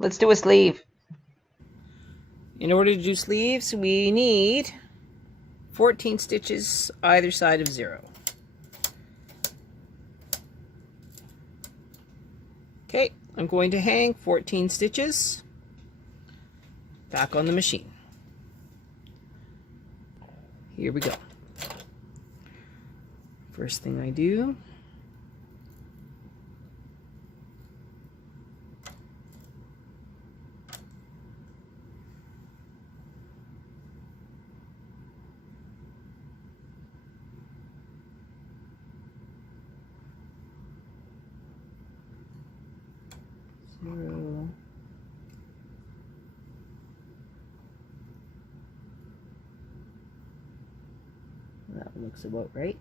Let's do a sleeve. In order to do sleeves, we need 14 stitches either side of 0. Okay, I'm going to hang 14 stitches back on the machine. Here we go. First thing I do, zero. That looks about right.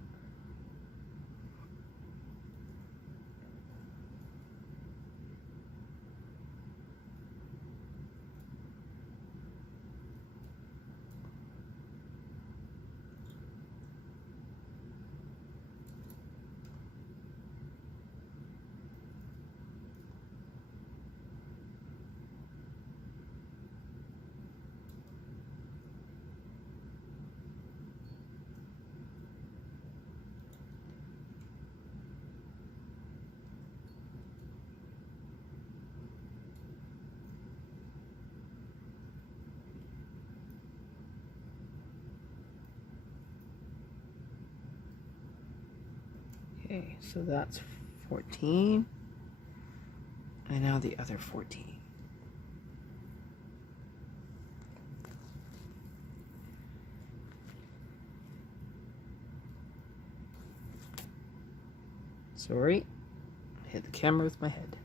Okay, so that's 14. And now the other 14. Sorry, I hit the camera with my head.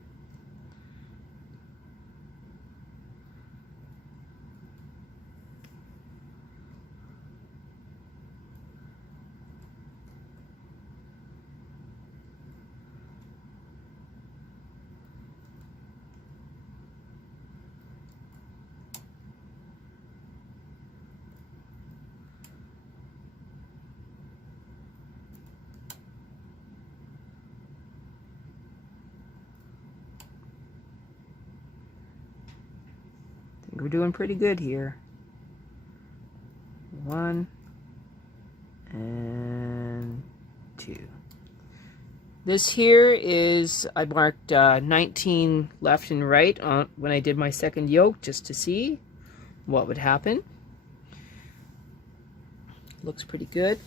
We're doing pretty good here. 1 and 2. This here is, I marked 19 left and right on when I did my second yoke, just to see what would happen. Looks pretty good.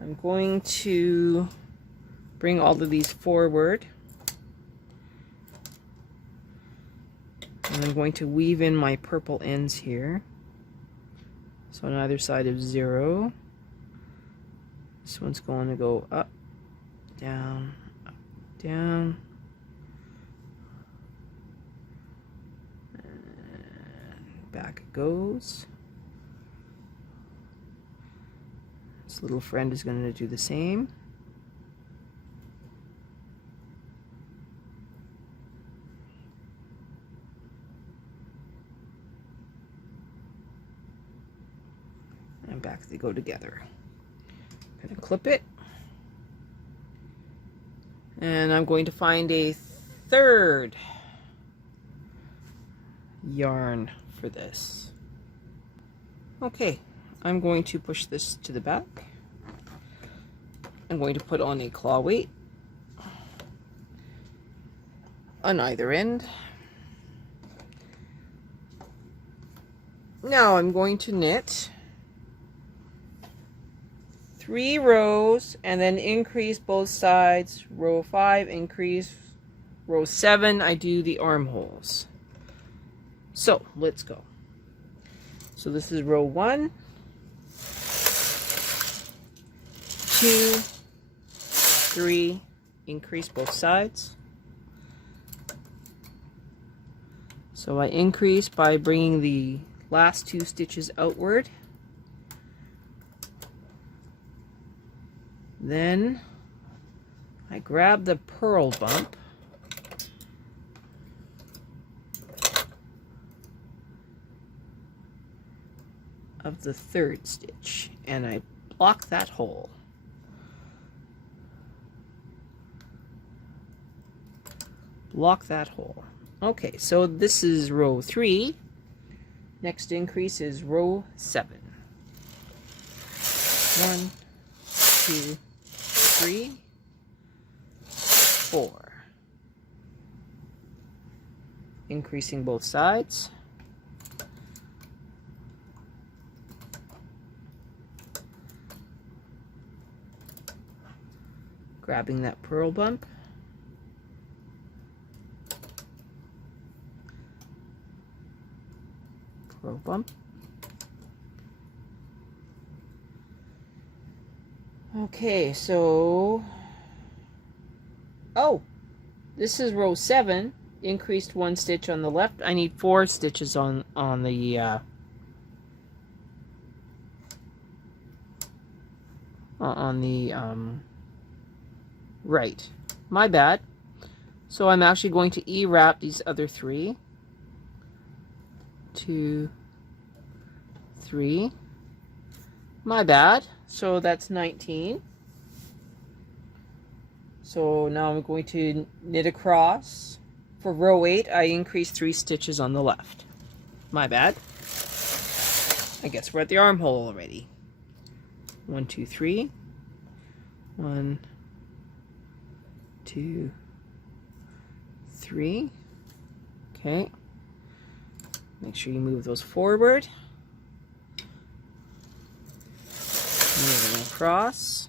I'm going to bring all of these forward. And I'm going to weave in my purple ends here. So on either side of 0. This one's going to go up, down, and back it goes. This little friend is going to do the same. And back they go together. I'm going to clip it. And I'm going to find a third yarn for this. Okay, I'm going to push this to the back. I'm going to put on a claw weight on either end. Now I'm going to knit 3 rows and then increase both sides. Row 5, increase. Row 7, I do the armholes. So let's go. So this is row 1, 2, 3, increase both sides. So I increase by bringing the last 2 stitches outward. Then I grab the purl bump of the 3rd stitch and I block that hole. block that hole. Okay, so this is row 3. Next increase is row 7. 1, 2, 3, 4. Increasing both sides. Grabbing that purl bump. Purl bump. Okay, so this is row 7. Increased 1 stitch on the left. I need 4 stitches on the right. My bad. So I'm actually going to E-wrap these other 3. 2, 3. My bad. So that's 19. So now I'm going to knit across. For row 8, I increased 3 stitches on the left. My bad. I guess we're at the armhole already. 1, 2, 3. 1, 2, 3. Okay. Make sure you move those forward. Moving across.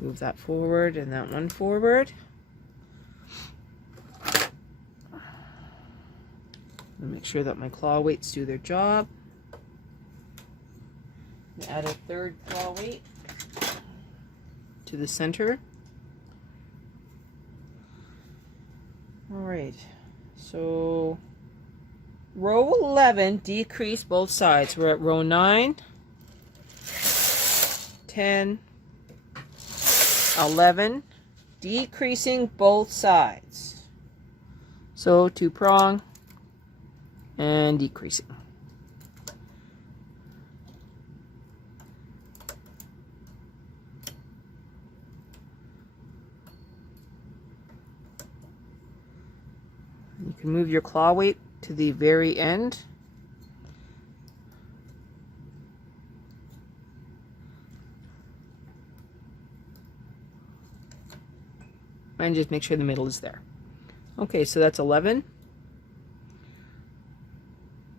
Move that forward and that one forward. And make sure that my claw weights do their job. Add a 3rd claw weight to the center. Alright, so row 11, decrease both sides. We're at row 9, 10, 11, decreasing both sides. So 2 prong and decreasing. You can move your claw weight to the very end. And just make sure the middle is there. Okay, so that's 11.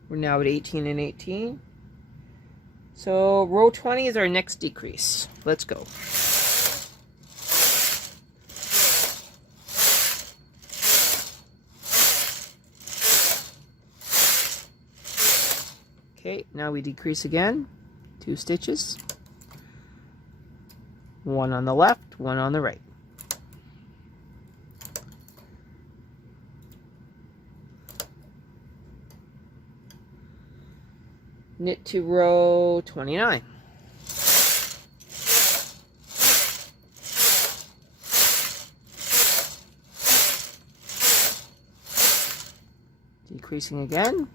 We're now at 18 and 18. So row 20 is our next decrease. Let's go. Okay, now we decrease again. 2 stitches. 1 on the left, 1 on the right. Knit to row 29. Decreasing again.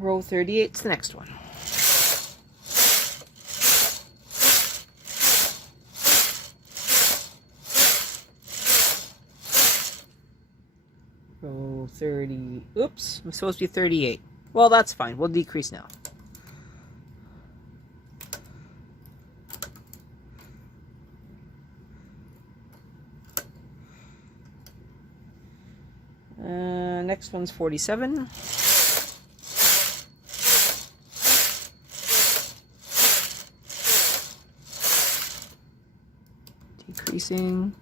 Row 38 is the next one. Row 30, oops, I'm supposed to be 38. Well, that's fine, we'll decrease now. Next one's 47. Decreasing.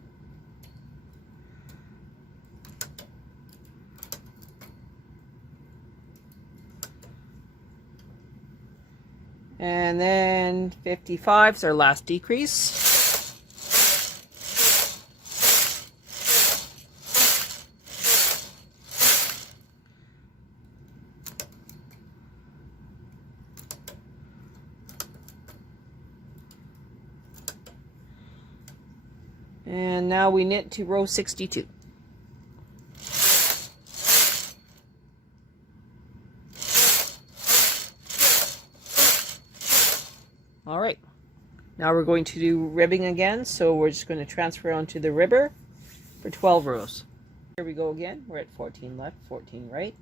And then 55 is our last decrease. And now we knit to row 62. All right, now we're going to do ribbing again, so we're just going to transfer onto the ribber for 12 rows. Here we go again. We're at 14 left, 14 right.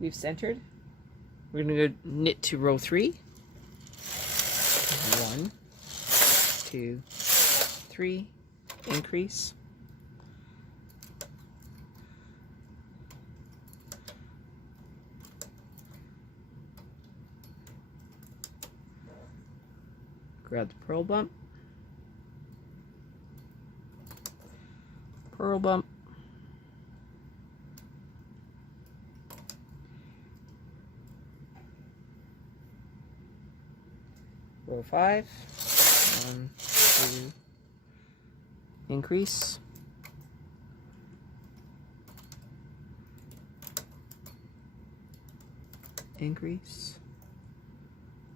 We've centered. We're going to go knit to row 3. 1, 2, 3, increase. Grab the purl bump. Purl bump. Row 5. 1, 2. Increase. Increase.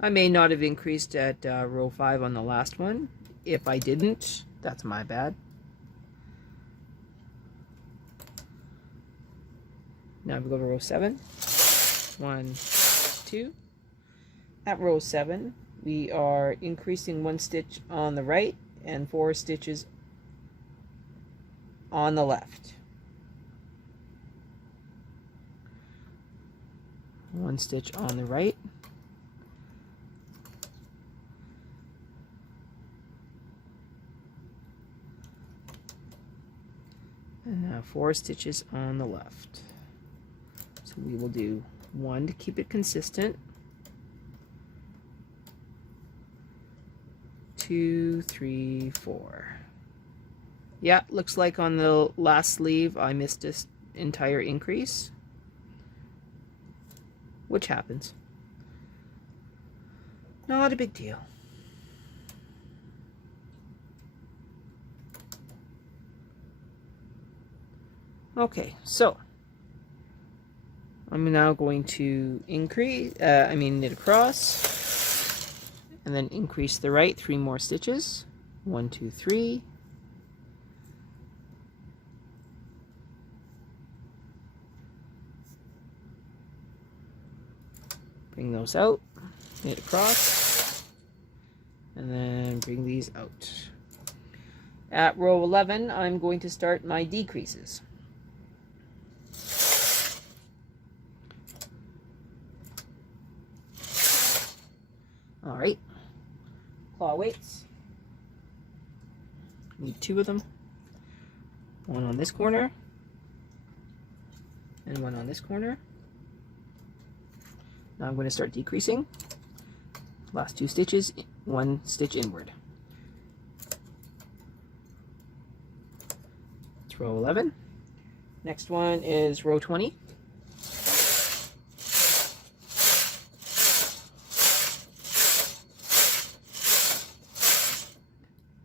I may not have increased at row 5 on the last one. If I didn't, that's my bad. Now we go to row 7. 1, 2. At row 7, we are increasing 1 stitch on the right and 4 stitches on the left. 1 stitch on the right. And now 4 stitches on the left. So we will do 1 to keep it consistent. 2, 3, 4. Yeah, looks like on the last sleeve I missed this entire increase, which happens. Not a big deal. Okay, so I'm now going to knit across, and then increase the right 3 more stitches. 1, 2, 3. Bring those out, knit across, and then bring these out. At row 11, I'm going to start my decreases. All right, claw weights. Need 2 of them. 1 on this corner, and 1 on this corner. Now I'm going to start decreasing. Last 2 stitches, 1 stitch inward. It's row 11. Next one is row 20.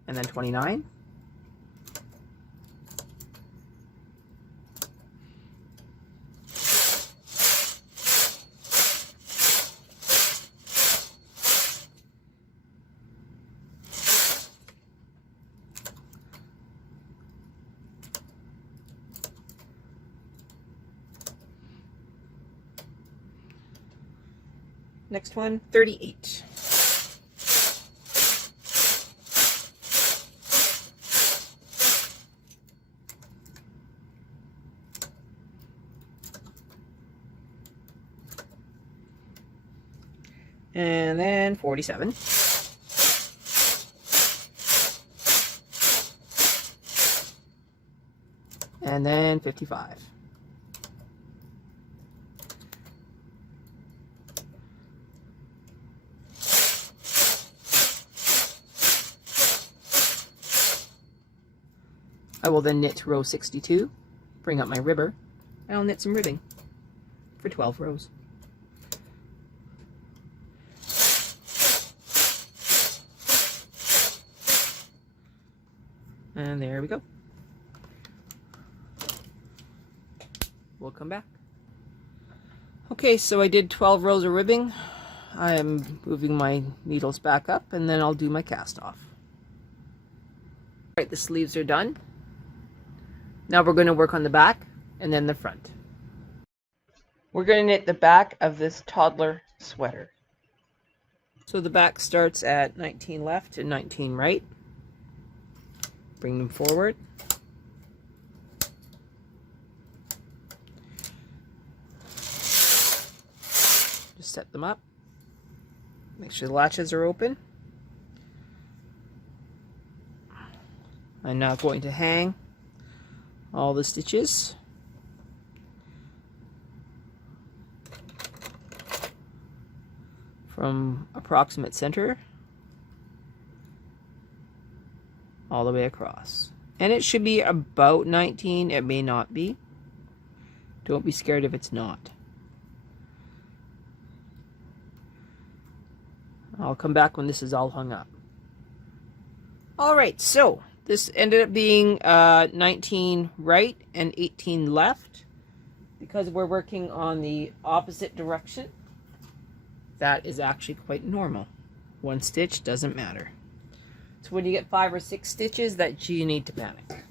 And then 29. Next one, 38. And then 47. And then 55. I will then knit row 62, bring up my ribber, and I'll knit some ribbing for 12 rows. And there we go. We'll come back. Okay, so I did 12 rows of ribbing. I'm moving my needles back up, and then I'll do my cast off. All right, the sleeves are done. Now we're going to work on the back and then the front. We're going to knit the back of this toddler sweater. So the back starts at 19 left and 19 right. Bring them forward. Just set them up. Make sure the latches are open. I'm now going to hang all the stitches. From approximate center all the way across. And it should be about 19. It may not be. Don't be scared if it's not. I'll come back when this is all hung up. Alright, so this ended up being 19 right and 18 left. Because we're working on the opposite direction, that is actually quite normal. One stitch doesn't matter. So when you get 5 or 6 stitches, that you need to panic.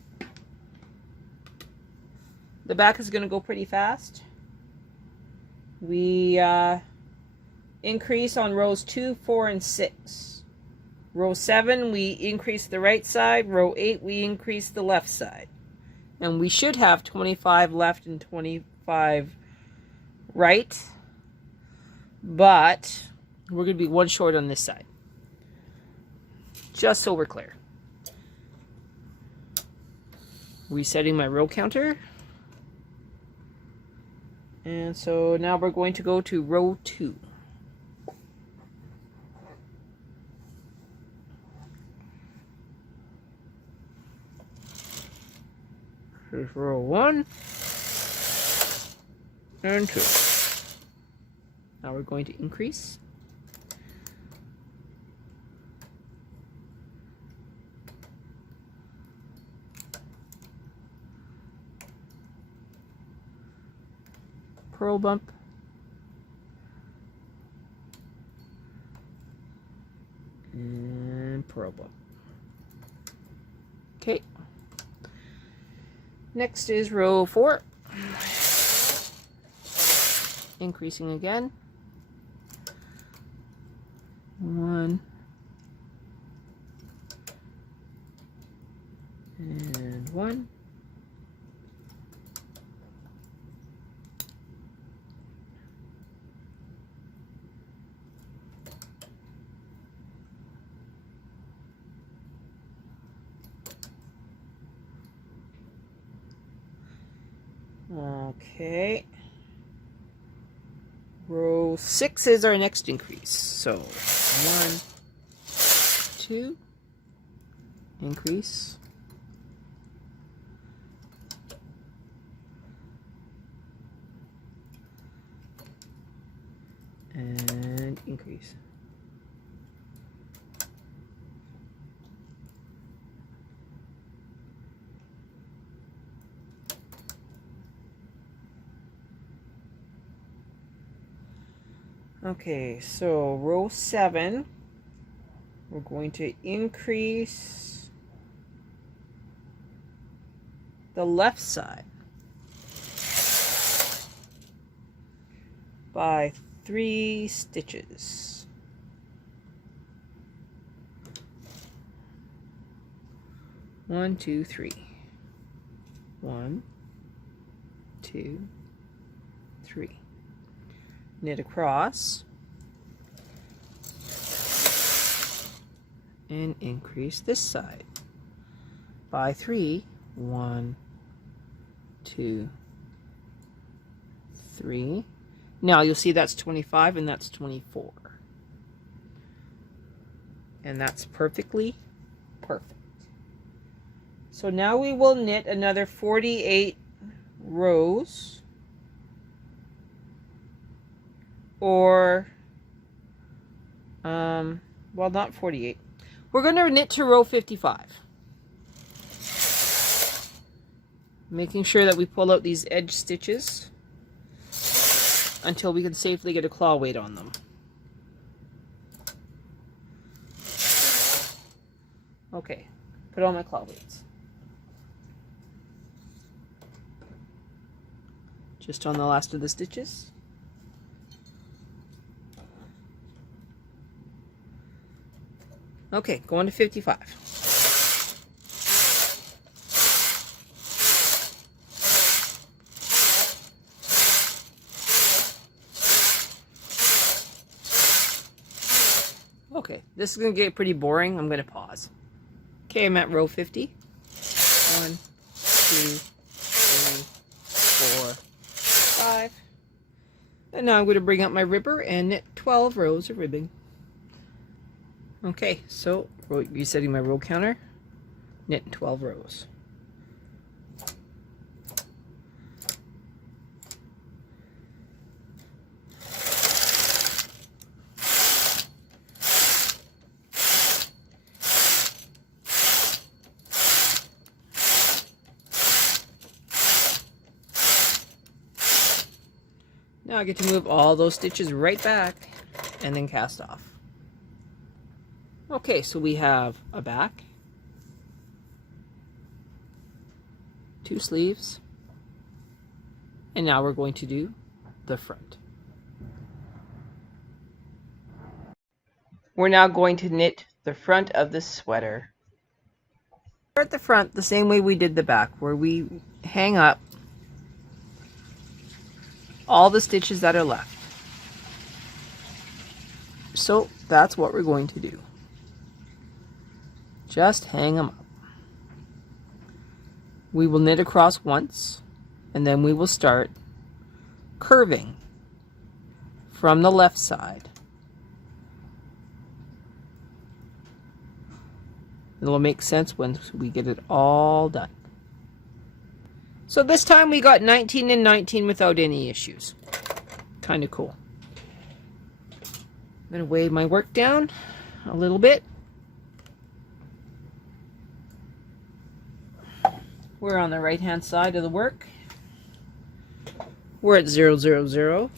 The back is going to go pretty fast. We increase on rows 2, 4, and 6. Row 7, we increase the right side. Row 8, we increase the left side. And we should have 25 left and 25 right. But we're going to be one short on this side. Just so we're clear. Resetting my row counter. And so now we're going to go to row 2. Here's row 1 and 2. Now we're going to increase. Purl bump. And purl bump. Okay. Next is row 4. Increasing again. 1 and 1. Okay. Row 6 is our next increase. So 1, 2, increase. And increase. Okay, so row 7, we're going to increase the left side by 3 stitches. One, two, three. 1, 2, 3. Knit across and increase this side by 3. 1, 2, 3. Now you'll see that's 25 and that's 24. And that's perfectly perfect. So now we will knit another 48 rows. Or, well, not 48. We're going to knit to row 55. Making sure that we pull out these edge stitches until we can safely get a claw weight on them. Okay, put on my claw weights. Just on the last of the stitches. Okay, going to 55. Okay, this is going to get pretty boring. I'm going to pause. Okay, I'm at row 50. 1, 2, 3, 4, 5. And now I'm going to bring up my ribber and knit 12 rows of ribbing. Okay, so resetting my row counter, knit 12 rows. Now I get to move all those stitches right back and then cast off. Okay, so we have a back, 2 sleeves, and now we're going to do the front. We're now going to knit the front of the sweater. Start the front the same way we did the back, where we hang up all the stitches that are left. So that's what we're going to do. Just hang them up. We will knit across once, and then we will start curving from the left side. It'll make sense when we get it all done. So this time we got 19 and 19 without any issues. Kind of cool. I'm going to weigh my work down a little bit. We're on the right hand side of the work. We're at 0, 0, 0.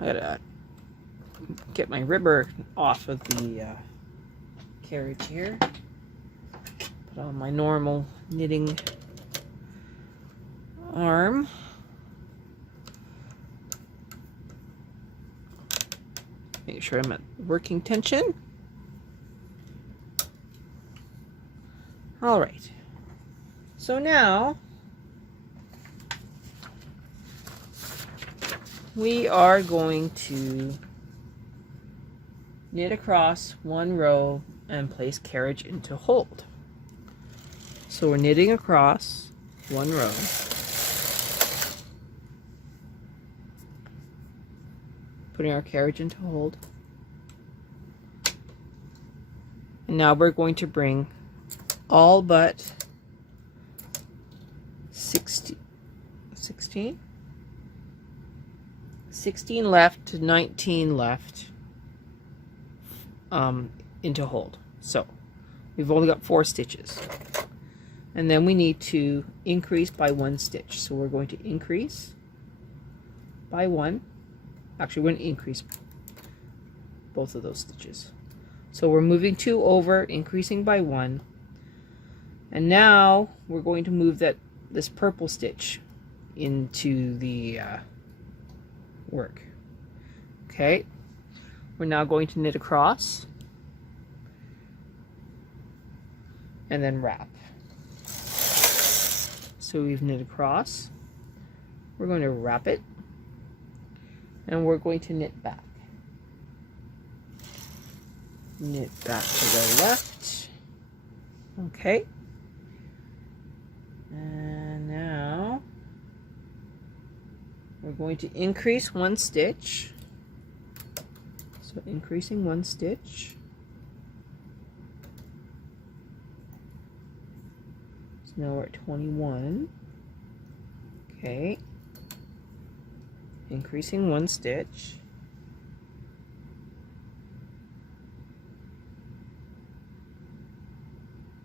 I gotta get my ribber off of the carriage here. Put on my normal knitting arm. Make sure I'm at working tension. All right, so now we are going to knit across one row and place carriage into hold. So we're knitting across one row, putting our carriage into hold, and now we're going to bring all but 16 left to 19 left into hold. So we've only got 4 stitches, and then we need to increase by 1 stitch. So we're going to increase by 1. Actually, we're going to increase both of those stitches. So we're moving 2 over, increasing by 1. And now we're going to move this purple stitch into the work. Okay, we're now going to knit across and then wrap. So we've knit across, we're going to wrap it, and we're going to knit back. Knit back to the left. Okay. And now we're going to increase 1 stitch. So increasing 1 stitch. So now we're at 21. Okay. Increasing 1 stitch.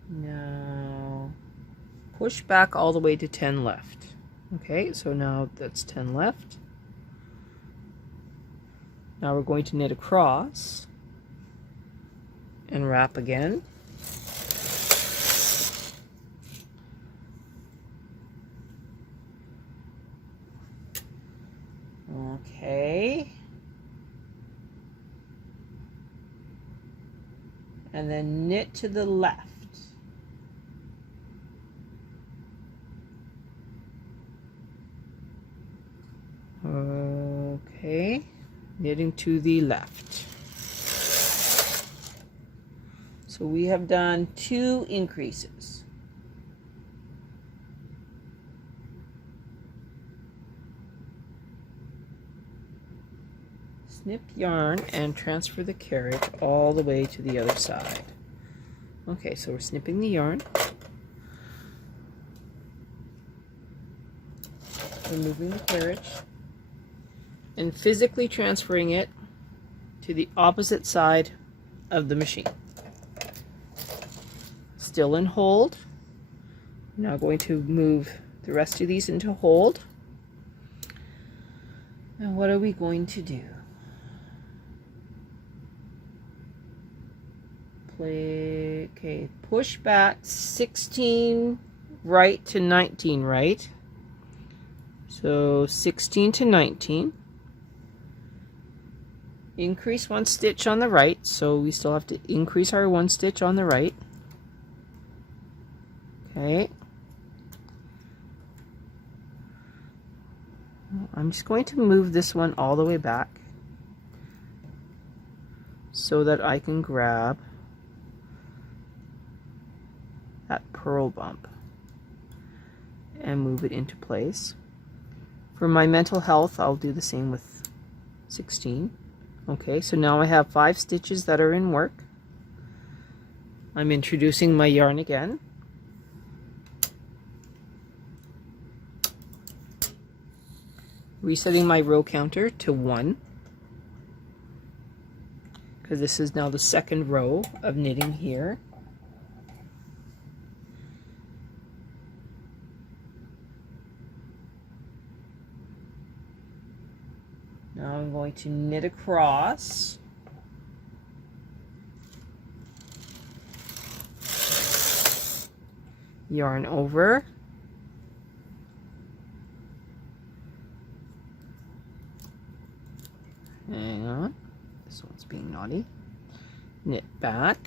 Now push back all the way to 10 left. Okay, so now that's 10 left. Now we're going to knit across and wrap again. Okay. and then knit to the left. Okay, knitting to the left. So we have done 2 increases. Snip yarn and transfer the carriage all the way to the other side. Okay, so we're snipping the yarn, removing the carriage, and physically transferring it to the opposite side of the machine. Still in hold. I'm now going to move the rest of these into hold. And what are we going to do? Okay, push back 16 right to 19 right. So 16 to 19. Increase 1 stitch on the right, so we still have to increase our 1 stitch on the right. Okay. I'm just going to move this one all the way back so that I can grab that purl bump and move it into place. For my mental health, I'll do the same with 16. Okay, so now I have 5 stitches that are in work. I'm introducing my yarn again. Resetting my row counter to 1, because this is now the second row of knitting here. Now I'm going to knit across. Yarn over. Hang on, this one's being naughty. Knit back.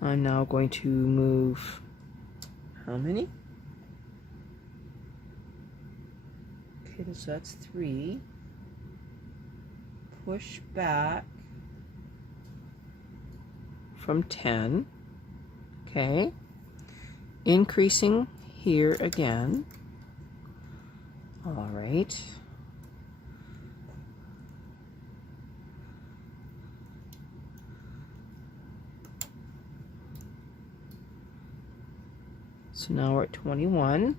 I'm now going to move, how many? Okay, so that's 3. Push back from 10. Okay. Increasing here again. All right. So now we're at 21.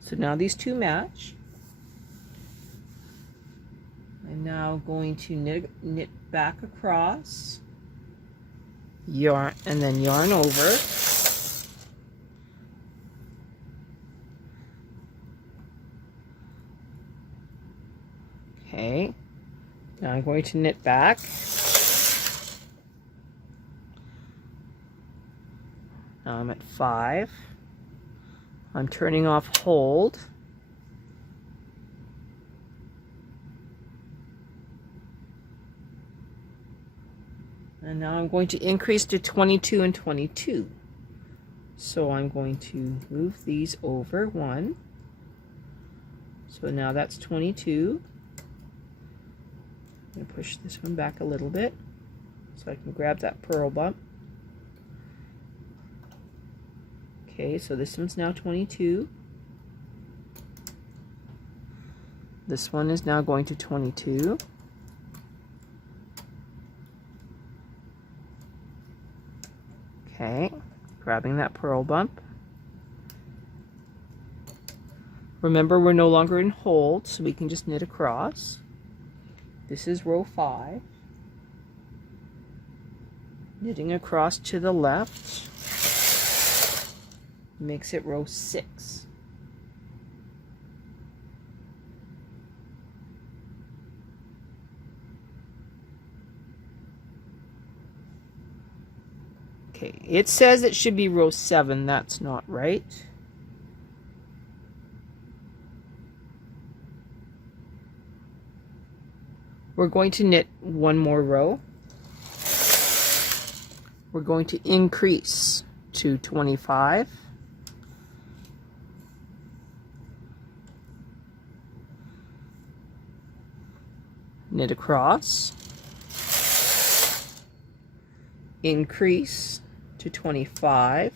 So now these 2 match. I'm now going to knit back across, yarn, and then yarn over. Okay, now I'm going to knit back. Now I'm at 5. I'm turning off hold. And now I'm going to increase to 22 and 22. So I'm going to move these over 1. So now that's 22. I'm going to push this one back a little bit so I can grab that purl bump. Okay, so this one's now 22. This one is now going to 22. Okay, grabbing that purl bump. Remember, we're no longer in hold, so we can just knit across. This is row 5. Knitting across to the left makes it row 6. Okay, it says it should be row 7. That's not right. We're going to knit one more row. We're going to increase to 25. Knit across. Increase to 25.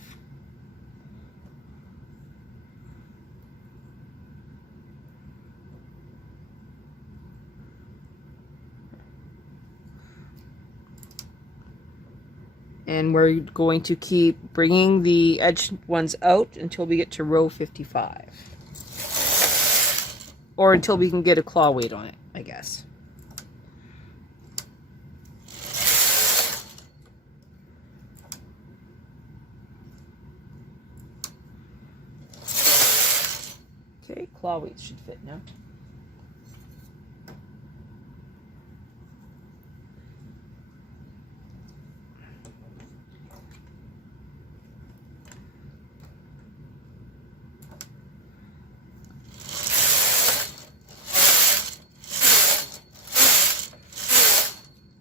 And we're going to keep bringing the edge ones out until we get to row 55. Or until we can get a claw weight on it, I guess. Okay, claw weights should fit now.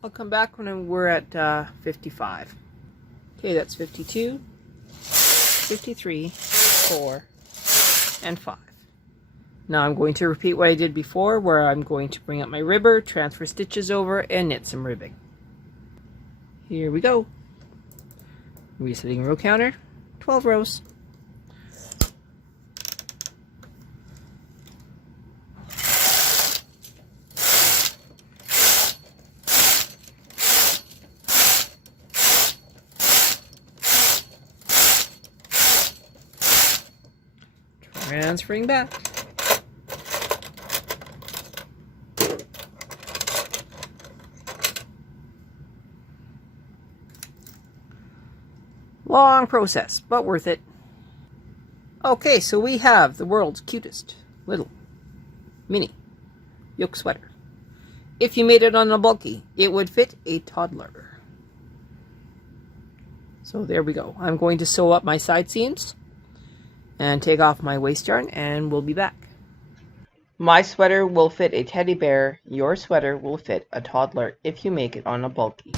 I'll come back when we're at 55. Okay, that's 52, 53, 4, and 5. Now I'm going to repeat what I did before, where I'm going to bring up my ribber, transfer stitches over, and knit some ribbing. Here we go. Resetting row counter, 12 rows. Transferring back. Long process, but worth it. Okay, so we have the world's cutest little mini yoke sweater. If you made it on a bulky, it would fit a toddler. So there we go. I'm going to sew up my side seams and take off my waist yarn, and we'll be back. My sweater will fit a teddy bear. Your sweater will fit a toddler if you make it on a bulky.